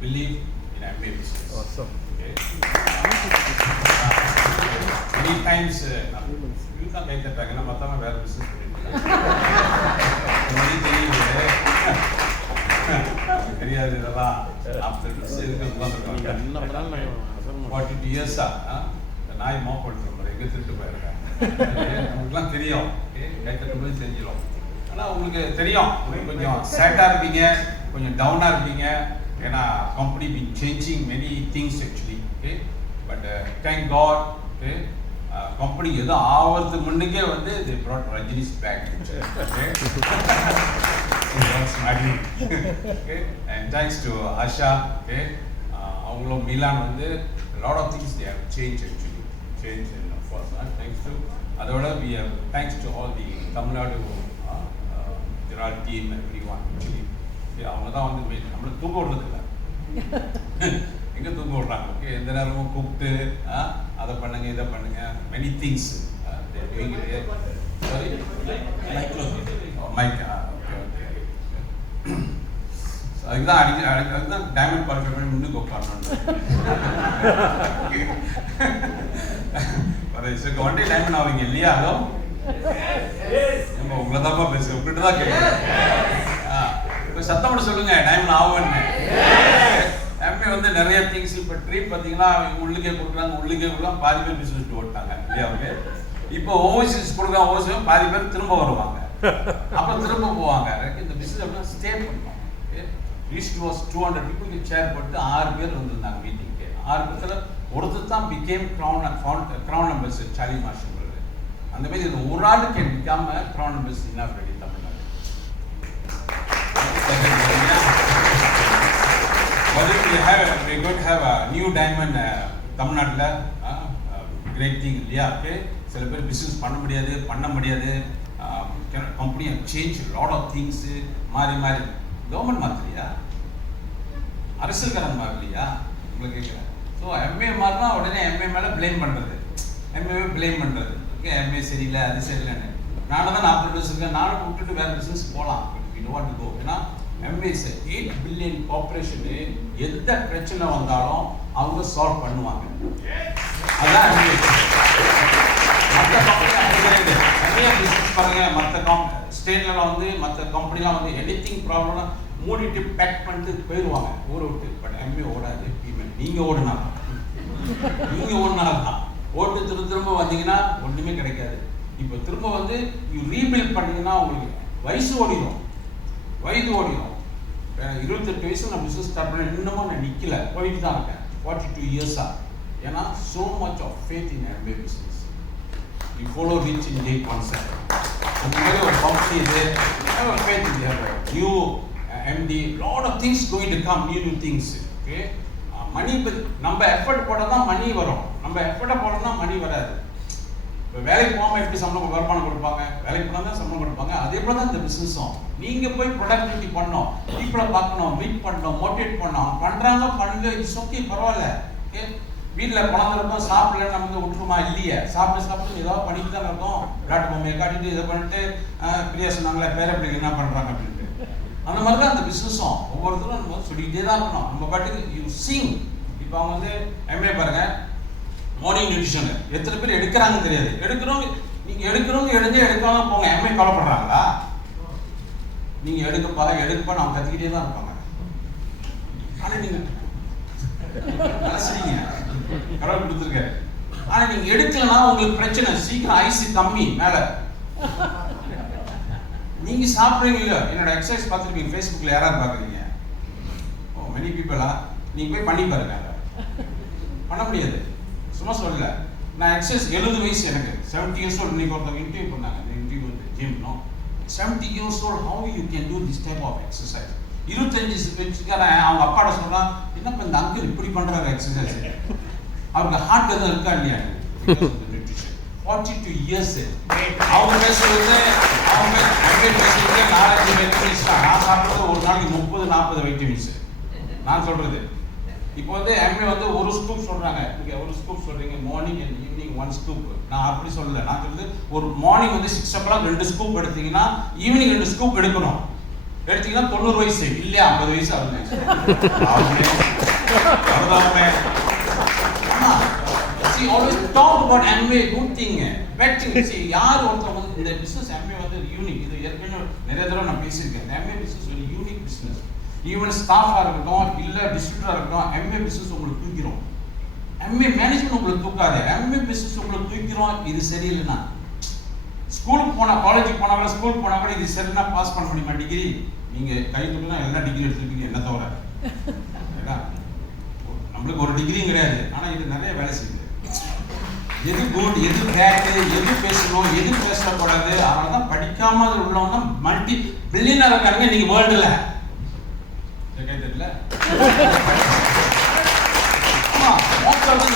believe in MBA business. Awesome. Okay. Many times you can't get that back. I'm not a business. தெரியாது இதெல்லாம் after forty இயர்ஸா நாய் mop பண்ணுற எங்கே திருட்டு போயிருக்கேன் உங்களுக்குலாம் தெரியும். கைத்தட்டும்போது தெரிஞ்சிடும். ஆனால் உங்களுக்கு தெரியும் கொஞ்சம் சேட்டாக இருப்பீங்க, கொஞ்சம் டவுனாக இருப்பீங்க. ஏன்னா company been changing many things actually. Okay, but thank God. Okay, company எதோ ஆகிறதுக்கு முன்னுக்கே வந்து they brought Rajini's back. Okay, and thanks to Asha. Okay, அவங்களும் மிலான் வந்து lot of things they have changed actually. Changed in first. Thanks to அதோட we have thanks to all the Tamil Nadu Gerald team, everyone actually. அவங்க தான் வந்து நம்மளை தூக்க விடுறதில்ல. எங்கே தூக்க விடுறாங்க? ஓகே, எந்த நேரமும் கூப்பிட்டு அதை பண்ணுங்க இதை பண்ணுங்க many things sorry mike. Okay okay, அதுதான் அதுதான் டைமண்ட் குவாலிஃபை பண்ணி முன்னுக்கு உட்காரணும். ஒன் டே டைமண்ட் ஆவீங்க இல்லையா? ஹலோ, உங்களை தான்ப்பா பேசு, உங்ககிட்ட தான் கேட்குறேன். இப்போ சத்தம் மட்டும் சொல்லுங்க, டைமண்ட் ஆகும்னு. எம்ஏ வந்து நிறைய திங்ஸ் இப்போ ட்ரீட் பார்த்தீங்கன்னா உள்ளுக்கே கொடுக்குறாங்க, உள்ளுக்கே கொடுக்கலாம், பாதி பேர் பிஸ்னஸ் ஓட்டாங்க இல்லையா? ஓகே, இப்போ ஓவர்சீஸ் கொடுக்குறாங்க, ஓவர்சீஸ் பாதி பேர் திரும்ப வருவாங்க, அப்புறம் திரும்ப போவாங்க. இந்த பிஸ்னஸ் அப்படின்னா ஸ்டே பண்ணுவோம். ஈஸ்ட் வாஸ் 200 பீப்புளுக்கு சேர் போட்டு 6 பேர் வந்திருந்தாங்க மீட்டிங்க்கு. 6 பேர்த்துல ஒருத்தர் தான் பிகேம் க்ரௌன் நம்பர்ஸ் சாலி மாஸ்டர். அந்த மாதிரி இந்த ஒரு ஆளுக்கு நிற்காம க்ரௌன் நம்பர்ஸ் என்ன ready Tamil Nadu. We're going to have a new diamond தமிழ்நாட்டில். கிரேட் திங் இல்லையா? ஓகே, சில பேர் பிஸ்னஸ் பண்ண முடியாது. Company change lot of things மாறி கவர்மெண்ட் மாத்திரியா, அரசியல்காரன் மாறலையா? உங்களுக்கு கேட்குறேன். ஸோ எம்ஏ மாறினா உடனே எம்ஏ மேலே பிளேம் பண்ணுறது, எம்ஏவே பிளேம் பண்ணுறது. ஓகே, எம்ஏ சரியில்லை, அது சரியில்லைன்னு. நானும் தான் 40 வருஷம் இருக்கேன், நானும் விட்டுட்டு வேறு பிஸ்னஸ் போகலாம். We don't want to go. ஏன்னா எம்ஏஸ் 8 பில்லியன் கார்பரேஷனு எந்த பிரச்சனை வந்தாலும் அவங்க சால்வ் பண்ணுவாங்க. அதான் எம்ஏ. மற்ற கம்பெனி நிறைய பிஸ்னஸ் பாருங்க, மற்ற ஸ்டேட்லாம் வந்து மற்ற கம்பெனிலாம் வந்து எனிதிங் ப்ராப்ளம்னா மூடிட்டு பேக் பண்ணிட்டு போயிடுவாங்க ஊரை விட்டு. பட் எம்ஏ ஓடாது. நீங்கள் ஓடினாதான் ஓட்டு திரும்ப வந்தீங்கன்னா ஒன்றுமே கிடைக்காது. இப்போ திரும்ப வந்து யூ ரீபில்ட் பண்ணீங்கன்னா உங்களுக்கு வயது ஓடிடும். 28 வயசு நான் பிஸ்னஸ் ஸ்டார்ட் பண்ண, இன்னமும் நான் நிற்கல, போயிட்டு தான் இருக்கேன் 42 இயர்ஸா. ஏன்னா so much of faith in MBA business. You follow rich in day concept. அந்த மாதிரி ஒரு கம்பெனி இது, have a faith in their new MD, lot of things going to come, new things. Okay, மணி நம்ம எஃபர்ட் போட்டால் தான் மணி வரும், நம்ம எஃபர்ட்டை போட்டால் தான் மணி வராது. இப்போ வேலைக்கு போகாமல் எப்படி சம்பளம் வருமானம் கொடுப்பாங்க? வேலைக்கு போனால் தான் சம்பளம் கொடுப்பாங்க. அதே போல தான் இந்த பிஸ்னஸும். நீங்கள் போய் ப்ரொடக்டிவிட்டி பண்ணணும், பீப்புளை பார்க்கணும், மீட் பண்ணணும், மோட்டிவேட் பண்ணணும். பண்ணுறாங்க, பண்ணுங்க, இட்ஸ் ஓகே, பரவாயில்ல. ஓகே, வீட்டில் குழந்தை இருக்கும், சாப்பிடல நமக்கு விட்டுருமா? இல்லையே, சாப்பிட்டு ஏதாவது பண்ணிட்டு தான் இருக்கும். விளையாட்டு பொம்மையை காட்டிட்டு இதை பண்ணிட்டு பிரியா சொன்னாங்களே பேர பிள்ளைங்க என்ன பண்ணுறாங்க அப்படின்ட்டு. அந்த மாதிரி தான் இந்த பிஸ்னஸும். ஒவ்வொருத்தரும் நம்ம சொல்லிக்கிட்டே தான் இருக்கணும். நம்ம பாட்டுக்கு யூ சிங். இப்போ அவங்க வந்து எம்ஏ பாருங்க, மார்னிங் நியூட்ரிஷன் எத்தனை பேர் எடுக்கிறாங்கன்னு தெரியாது. நீங்கள் எடுக்கிறவங்க எடுக்காம போங்க. எம்ஏ கவலைப்படுறாங்களா? நீங்கள் எடுக்கப்பா நான் கற்றுக்கிட்டே தான் இருப்பாங்க. ஆனால் நீங்கள் சரிங்க, கடவுள் கொடுத்துருக்காரு. ஆனால் நீங்கள் எடுக்கலன்னா உங்களுக்கு பிரச்சனை, சீக்கிரம் ஐசி கம்மி மேலே. நீங்கள் சாப்பிட்றீங்க இல்லையோ, என்னோட எக்ஸசைஸ் பார்த்துருக்கீங்க, ஃபேஸ்புக்கில் யாராவது பார்க்குறீங்க? ஓ, மெனி பீப்புளா? நீங்கள் போய் பண்ணி பாருங்க. பண்ண முடியாது, சும்மா சொல்லல. நான் எக்ஸசைஸ் 70 வயசு எனக்கு, 70 years old. இன்னைக்கு ஒருத்தவங்க இன்டர்வியூ பண்ணாங்க, இந்த இன்டர்வியூ வந்து ஜிம்னோ 70 years old, how you can do this type of exercise? 25 வயசுக்காரன் அவங்க அப்பாட்ட சொல்கிறான், என்னப்பா இந்த அங்கிள் இப்படி பண்ணுறாரு எக்ஸசைஸ், அவருக்கு ஹார்ட் எதுவும் இருக்கா இல்லையா? 42 years. அவங்க பேசுறது அவங்க பேசுறது 4-5 வைட்டமின்ஸ் தான். நான் சாப்பிட்றது ஒரு நாளைக்கு 30-40 வைட்டமின்ஸ் நான் சொல்றது. இப்போ வந்து எம்ஏ வந்து ஒரு ஸ்கூப் சொல்றாங்க, நீங்க ஒரு ஸ்கூப் சொல்றீங்க, மார்னிங் அண்ட் ஈவினிங் 1 ஸ்கூப். நான் அப்படி சொல்லல, நான் சொல்றது ஒரு மார்னிங் வந்து 6 o'clock 2 ஸ்கூப் எடுத்தீங்கன்னா ஈவினிங் 2 ஸ்கூப் எடுக்கணும். எடுத்தீங்கன்னா 90 வயசு இல்லையா 50 வயசு ஆகுது. See, always talk about MBA, good thing, bad thing. See, யார் ஒருத்தர் வந்து இந்த பிசினஸ் MBA வந்து யூனிக். இது ஏற்கனவே நிறைய தடவை நான் பேசியிருக்கேன். MBA பிசினஸ் ஒரு யூனிக் பிசினஸ். ஈவன் ஸ்டாஃபாக இருக்கட்டும் இல்லை டிஸ்ட்ரிபியூட்டராக இருக்கட்டும், MBA பிசினஸ் உங்களுக்கு தூக்கிறோம். MBA மேனேஜ்மெண்ட் உங்களுக்கு தூக்காது. MBA பிசினஸ் உங்களுக்கு தூக்கிறோம். இது சரியில்லைன்னா ஸ்கூலுக்கு போனால், காலேஜுக்கு போனால் கூட, ஸ்கூலுக்கு போனால் கூட இது சரினா பாஸ் பண்ண முடியுமா டிகிரி? நீங்கள் கை தூக்கினா எல்லா டிகிரி எடுத்துருக்கீங்க, என்ன தவிர. நம்மளுக்கு ஒரு டிகிரியும் கிடையாது, ஆனால் இது நிறைய வேலை செய்யுது. எது குட், எது பேடு, எது பேசணும், எது பேசக்கூடாது, அதனால தான் படிக்காம அதில் உள்ளவங்க தான் மல்டி பில்லியனர் இருக்காங்க இன்னைக்கு வேர்ல்டுல. தெரியல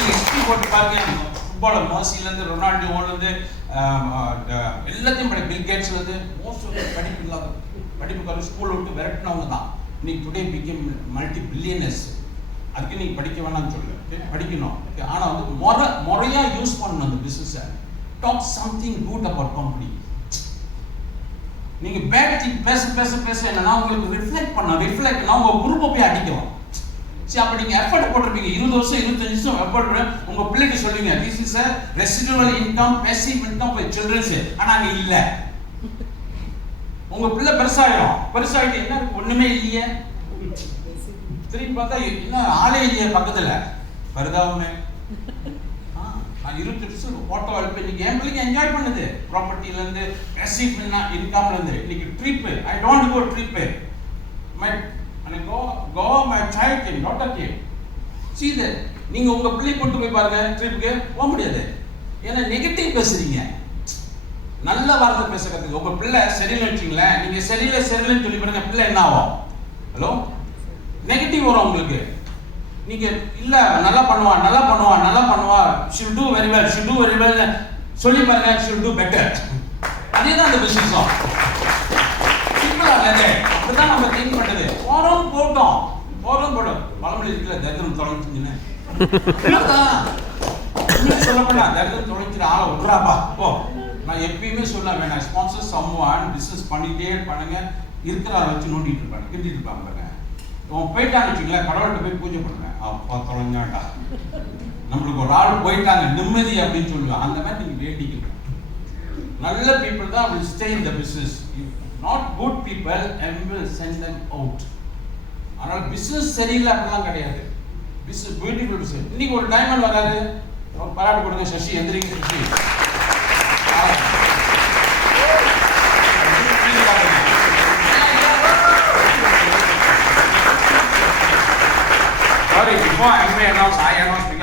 ஹிஸ்ட்ரி போட்டு பாருங்க. ஃபுட்பால் மெர்சிலேருந்து ரொனால்டோலேருந்து எல்லாத்தையும் பில் கேட்ஸ்லேருந்து மோஸ்ட் படிப்பு இல்லாத படிப்புக்காக ஸ்கூலை விட்டு விரட்டினவங்க தான் இன்னைக்கு டுடே பிகேம் மல்டி பில்லியனர்ஸ். அதுக்கு நீங்கள் படிக்க வேணாம்னு சொல்லு, படிக்கணும். ஆனால் வந்து முறையாக யூஸ் பண்ணணும் அந்த பிஸ்னஸை. Talk something good about company. நீங்கள் பேட் திங் பேச பேச பேச என்னன்னா உங்களுக்கு ரிஃப்ளெக்ட்னா உங்கள் குரூப்பை போய் அடிக்கலாம். சரி, அப்போ நீங்கள் எஃபர்ட் போட்டிருப்பீங்க 20 வருஷம் 25 வருஷம் எஃபர்ட் பண்ண உங்கள் பிள்ளைக்கு சொல்லுவீங்க this is a residual income, passive income for childrens. ஆனால் அங்கே இல்லை. உங்கள் பிள்ளை பெருசாகிட்டு என்ன ஒன்றுமே இல்லையே, திரும்பி பார்த்தா என்ன ஆளே இல்லையே பக்கத்தில். வருதாவுமே நான் 20 வருஷம் ஃபோட்டோ அனுப்பி இன்னைக்கு என் பிள்ளைங்க என்ஜாய் பண்ணுது. ப்ராப்பர்ட்டிலேருந்து பேசிவ் இன்கம்லேருந்து இன்னைக்கு trip. I don't go trip. Go my child came, not a kid. See that நீங்க உங்க பிள்ளை கொண்டு போய் பாருங்க ட்ரிப்புக்கு போக முடியாது. ஏன்னா நெகட்டிவ் பேசுறீங்க. நல்ல வார்த்தை பேச கத்துங்க. உங்க பிள்ளை சரியில்லை வச்சுங்களேன், நீங்க சரியில்லைன்னு சொல்லி பாருங்க, பிள்ளை என்ன ஆகும்? ஹலோ, நெகட்டிவ் வரும் உங்களுக்கு. நீங்க இல்ல நல்லா பண்ணுவா should do very well சொல்லி பாருங்க, should do better. அதேதான் அந்த பிசினஸும். அப்படிதான் நம்ம திங்க் பண்றது. போட்டோம் பழமொழி இருக்குல்ல, தரித்திரம் தொலைஞ்சுன்னு சொல்லப்படா. தரித்திரம் தொலைஞ்சிட்டு ஆளை விட்றாப்பா போ. நான் எப்பயுமே சொல்ல வேணாம். ஸ்பான்சர் சம்வான் பிசினஸ் பண்ணிட்டே பண்ணுங்க. இருக்கிற வச்சு நோண்டிட்டு இருப்பாங்க, கிண்டிட்டு இருப்பாங்க. அவன் போயிட்டான்னு வச்சுங்களேன், கடவுள்கிட்ட போய் பூஜை பண்ணுங்க. அப்பா தொலைஞ்சாட்டா, நம்மளுக்கு ஒரு ஆள் போயிட்டாங்க நிம்மதி அப்படின்னு சொல்லுவாங்க. அந்த மாதிரி நீங்க வேண்டிக்கணும். நல்ல பீப்புள் தான் will stay in the business. Not good people and will send them out. ஆனால் பிசினஸ் சரியில்லை அப்படிலாம் கிடையாது. Business beautiful business. இன்னைக்கு ஒரு டைமண்ட் வராது, பாராட்டு கொடுங்க. சசி எந்திரிங்க. சசி சாரி, இப்போ MBA அனௌன்ஸ்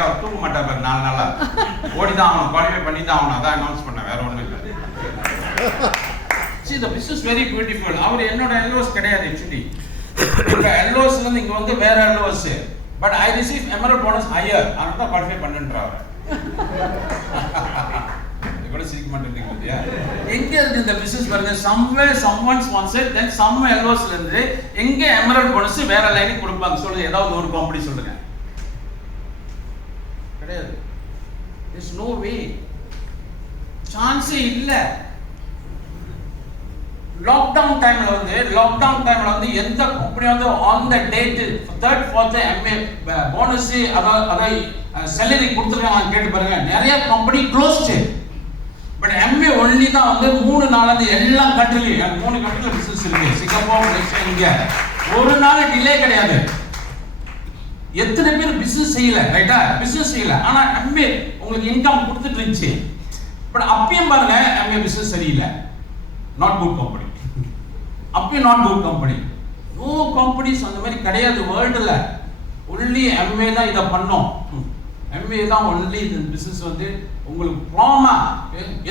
அவர் தூக்க மாட்டார். 4 நாளா ஓடி தான் ஆகணும், குவாலிஃபை பண்ணி தான் ஆகணும். அதான் அனௌன்ஸ் பண்ண, வேற ஒன்றும் இல்லை. See, the business very beautiful. அவர் என்னோட எல்ஓஸ் கிடையாது ஆக்சுவலி. இப்போ எல்ஓஸ்ல இருந்து இங்க வந்து வேற எல்ஓஸ். But I receive emerald bonus higher. அதனால தான் குவாலிஃபை பண்ணுன்றாரு. கூட சிரிக்க மாட்டேங்கிறீங்க இல்லையா? எங்க இருக்கு இந்த பிசினஸ் பாருங்க. somewhere someone sponsored, then some எல்ஓஸ்ல இருந்து எங்க எமரல்ட் போனஸ் வேற லைனுக்கு கொடுப்பாங்க. சொல்லுங்க, ஏதாவது ஒரு கம்பெனி சொல்லுங்க. கிடையாது. there is no way. சான்ஸே இல்ல. லாக்டவுன் டைம்ல வந்து எந்த கம்பெனி வந்து on the date 3rd 4th MA bonus அதாவது சேலரி கொடுத்துருக்காங்க கேட்டு பாருங்க. நிறைய company closed. But MA only தான் வந்து 3 நாள் எல்லா கண்ட்ரிலையும் 3 கண்ட்ரில பிசினஸ் இருக்கு. சிங்கப்பூர், மலேசியா, இங்க ஒரு நாள் டிலே கிடையாது. எத்தனை பேர் பிசினஸ் செய்யல? ரைட்டா, பிசினஸ் செய்யல. ஆனா MA உங்களுக்கு இன்கம் கொடுத்துட்டு இருந்துச்சு. பட் அப்பயும் பாருங்க MA பிசினஸ் சரியில்லை. Not good company. அப்பயும் not good company. No companies அந்த மாதிரி கிடையாது வேர்ல்டுல. ஒன்லி MA தான் இதை பண்ணோம். MA தான் ஒன்லி இந்த பிசினஸ் வந்து உங்களுக்கு ப்ராமா.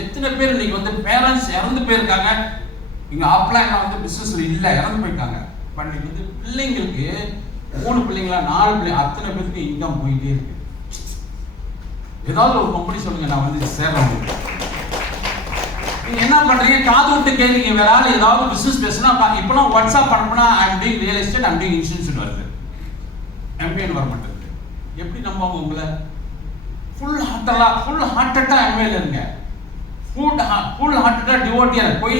எத்தனை பேர் இன்னைக்கு வந்து பேரண்ட்ஸ் இறந்து போயிருக்காங்க. இங்க அப்ளைல வந்து பிசினஸ்ல இல்ல, இறந்து போயிருக்காங்க. பட் இன்னைக்கு வந்து பிள்ளைங்களுக்கு 3 பிள்ளைங்களா 4 பிள்ளைங்க, அத்தனை பேருக்கு இன்கம் போயிட்டே இருக்கு. ஏதாவது ஒரு கம்பெனி சொல்லுங்க, நான் வந்து சேர்றேன். நீங்க என்ன பண்றீங்க? காது விட்டு கேளுங்க. வேற ஆள் ஏதாவது பிசினஸ் பேசினா இப்பெல்லாம் வாட்ஸ்அப் அனுப்புனா I'm doing real estate, I'm doing insurance வருது. MBA வர மாட்டேங்குது. எப்படி நம்புவாங்க உங்களை? ஃபுல் ஹார்ட்டடா MBA இருங்க. ஃபுல் ஹார்ட்டடா டிவோட்டியா போய்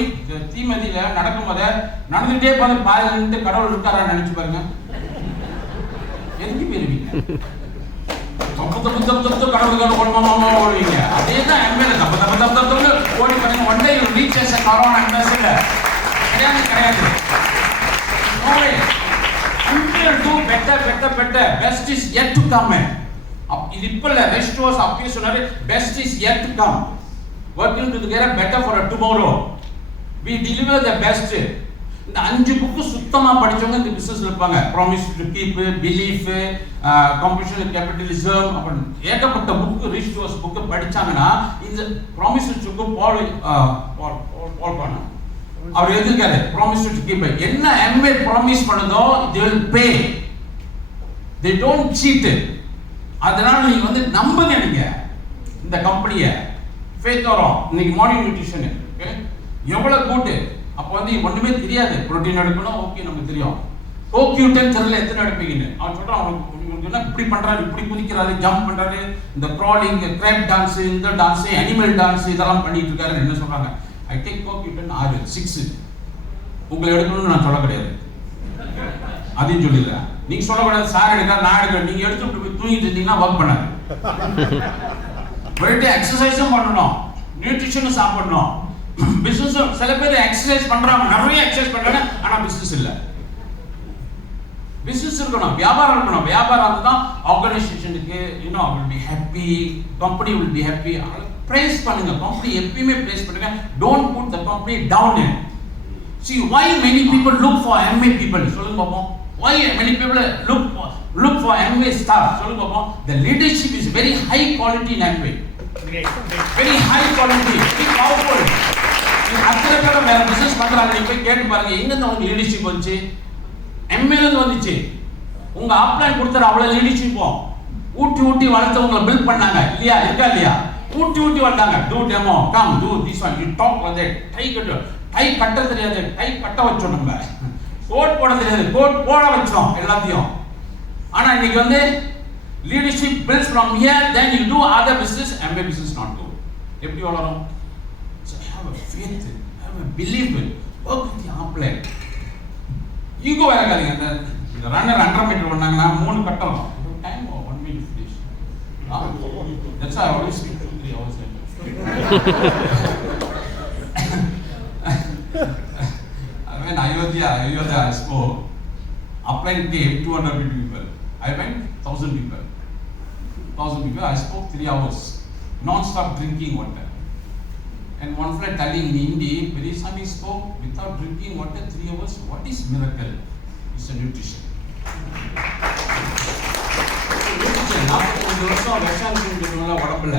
தீமதியில நடக்கும்போது நடந்துட்டே பார்த்து பாதியில நின்று கடவுள் இருக்காரா நினைச்சு பாருங்க. எதுக்கு போயிருவீங்க? கடவுளுக்கான ஓடுவீங்க. அதே தான் எம்எல்ஏ ஓடி பாருங்க. One day you reach as a corona ambassador. கிடையாது. Until do better. Best is yet to come. இது இப்ப இல்ல, ரெஸ்ட் வாஸ் அப்பயே சொன்னாரு, best is yet to come. Working together better for a tomorrow. We deliver the best. இந்த 5 book சுத்தமா படிச்சவங்க இந்த பிசினஸ்ல இருப்பாங்க. Promise to keep, belief, competition, capitalism, அப்ப ஏகப்பட்ட புக்கு ரிச் வாஸ் புக்கு படிச்சாங்கன்னா இந்த Promise to keep பால் பண்ண அவர் எதிர்க்காரு. Promise to keep என்ன எம்ஏ ப்ராமிஸ் பண்ணதோ they will pay. They don't cheat. அதனால நீங்க வந்து நம்புங்க. நீங்க இந்த கம்பெனியை ஃபேத் வரும். இன்னைக்கு மார்னிங் நியூட்ரிஷன் எவ்வளவு கூட்டு. அப்போ வந்து ஒண்ணுமே தெரியாது. புரோட்டீன் எடுக்கணும், ஓகே நமக்கு தெரியும். கோக்யூட்டன் தெரியல எத்தனை எடுப்பீங்கன்னு. அவன் சொல்றான், அவனுக்கு என்ன இப்படி பண்றாரு, இப்படி குதிக்கிறாரு, ஜம்ப் பண்றாரு, இந்த க்ராலிங், கிராப் டான்ஸ், இந்த டான்ஸ், அனிமல் டான்ஸ் இதெல்லாம் பண்ணிட்டு இருக்காரு. என்ன சொல்றாங்க? ஐ டேக் கோக்யூட்டன் 6 உங்களை எடுக்கணும்னு நான் சொல்ல கிடையாது. அதையும் சொல்லிடுறேன். நீங்க சொல்லக்கூடாது சார் எடுக்க நான் எடுக்க. நீங்க எடுத்துட்டு போய் தூங்கிட்டு இருந்தீங்கன்னா ஒர்க் பண்ணாது. போயிட்டு எக்ஸசைஸும் பண்ணணும், நியூட்ரிஷனும் சாப்பிடணும். பிசினஸ் சில பேர் எக்ஸசைஸ் பண்றாங்க, நிறைய எக்ஸசைஸ் பண்றாங்க, ஆனா பிசினஸ் இல்ல. பிசினஸ் இருக்கணும், வியாபாரம் இருக்கணும். வியாபாரம் தான் ஆர்கனைசேஷனுக்கு will be happy, company will be happy. praise பண்ணுங்க. company எப்பவுமே praise பண்ணுங்க. don't put the company down. See why many people look for MA people. சொல்லுங்க பாப்போம். Why many people look for MA staff? சொல்லுங்க பாப்போம். The leadership is very high quality in MA. Very high quality, very powerful. அத்தனை பேர் வேற business பண்றாங்க. நீங்க போய் கேட்டு பாருங்க, எங்க இருந்து அவங்க லீடர்ஷிப் வந்துச்சு? MA ல இருந்து வந்துச்சு. உங்க அப்ளைன் கொடுத்தாரு, அவ்வளவு லீடர்ஷிப்பும் ஊட்டி வளர்த்தவங்களை பில்ட் பண்ணாங்க. இல்லையா? இருக்கா இல்லையா? ஊட்டி வளர்த்தாங்க. do demo, come do this one, you talk like that. Tie கட்ட தெரியாது, டை கட்ட வச்சோம். நம்ம கோட் போட தெரியாது, கோட் போட வச்சோம் எல்லாத்தையும். ஆனா இன்னைக்கு வந்து leadership builds from here, then you do other business. MA business not good. எப்படி வளரும்? So have a faith, have a belief, work with the upline. Ego வேற காலிங்க. இந்த ரன்னர் 100 மீட்டர் பண்ணாங்கன்னா 3 கட்டம் time 1 minute finish. That's why I always speak 2-3 hours. When Ayodhya I spoke, upline came 200 people. I went 1,000 people. I spoke 3 hours, non-stop drinking water. And one flight telling in Hindi, very Swami spoke without drinking water 3 hours. What is miracle? It's a nutrition. Nutrition. 45 வருஷம் விஷம் குடிக்கிறவங்க உடம்புல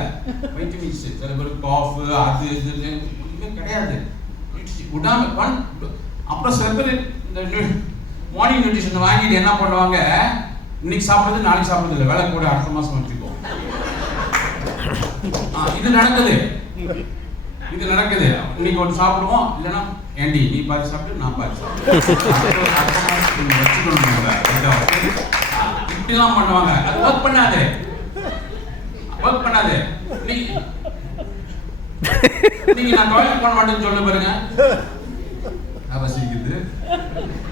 vitamins, சில பேர் cough அது இதுன்னு கிடையாது. விடாம அப்புறம் சில பேர் இந்த மார்னிங் நியூட்ரிஷன் வாங்கிட்டு என்ன பண்ணுவாங்க, இன்னைக்கு சாப்பிடுறது நாளைக்கு சாப்பிடுறது இல்லை, வேலை கூட அடுத்த மாசம் வச்சுக்கோ. இது நடக்குது. இன்னைக்கு ஒன்று சாப்பிடுவோம், இல்லைன்னா ஏண்டி நீ பாதி சாப்பிட்டு நான் பாதி சாப்பிட்டு இப்படிலாம் பண்ணுவாங்க. அது ஒர்க் பண்ணாது. நீங்க நான் டாய்லெட் பண்ண மாட்டேன்னு சொல்ல பாருங்க, அவசியக்குது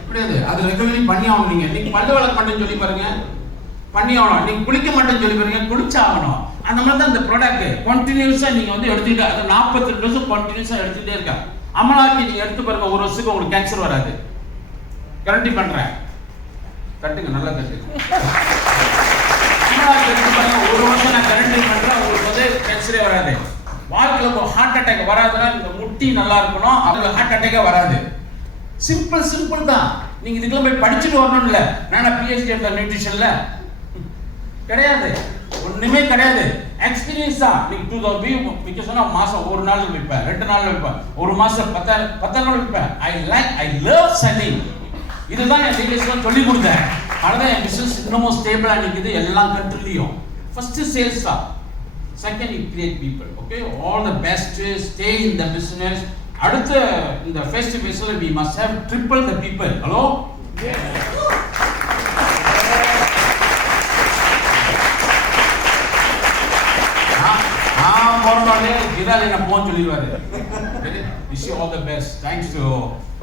கிடையாது. அது ரெகுலரி பண்ணி ஆகணும். நீங்க பல்லு வளர்க்க மாட்டேன்னு சொல்லி பாருங்க, பண்ணி ஆகணும். நீங்க குளிக்க மாட்டேன்னு சொல்லி பாருங்க, குளிச்சாகணும். அந்த மாதிரி தான் இந்த ப்ராடக்ட் கண்டினியூஸா நீங்க வந்து எடுத்துக்கிட்டு, அது 42 வருஷம் கண்டினியூஸா எடுத்துக்கிட்டே இருக்கா. அமலாக்கி நீங்க எடுத்து பாருங்க, 1 வருஷத்துக்கு உங்களுக்கு கேன்சர் வராது. கேரண்டி பண்றேன். கட்டுங்க, நல்லா கட்டுங்க. அமலாக்கி எடுத்து பாருங்க, 1 வருஷம் நான் கேரண்டி பண்றேன், உங்களுக்கு வந்து கேன்சரே வராது. வாழ்க்கையில ஹார்ட் அட்டாக் வராதுன்னா இந்த முட்டி நல்லா இருக்கணும், அதுல ஹார்ட் அட்டாக்கே வராது. சிம்பிள் தான். நீங்க இதுக்கெல்லாம் போய் படிச்சுட்டு வரணும் இல்ல. நான் PhD எடுத்த நியூட்ரிஷன்ல கிடையாது, ஒண்ணுமே கிடையாது. எக்ஸ்பீரியன்ஸ் தான். நீங்க 2000 விற்க சொன்னா மாசம் 1 நாள் விற்பேன், 2 நாள் விற்பேன், 1 மாசம் 10 நாள் விற்பேன். I love selling. இதுதான் என் டீச்சர்ஸ்க்கு சொல்லி கொடுத்தேன். அதனால என் பிசினஸ் இன்னமும் ஸ்டேபிளா நிக்குது எல்லா கண்ட்ரிலயும். ஃபர்ஸ்ட் சேல்ஸ் தான். Second, you create people. Okay, all the best. Stay in the business. அடுத்த இந்த ஃபெஸ்டிவல்ல we must have triple the people. Hello? Yes. போனோடனே ஜிரால் என்ன போன்னு சொல்லிடுவாரு. Wish you all the best. Thanks to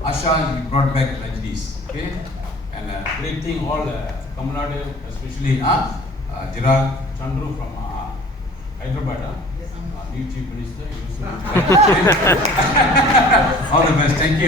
Asha, you brought back Rajnish. Okay, and great thing all Tamil Nadu, especially Jiral Chandru from Hyderabad. New Chief Minister. All the best. Thank you.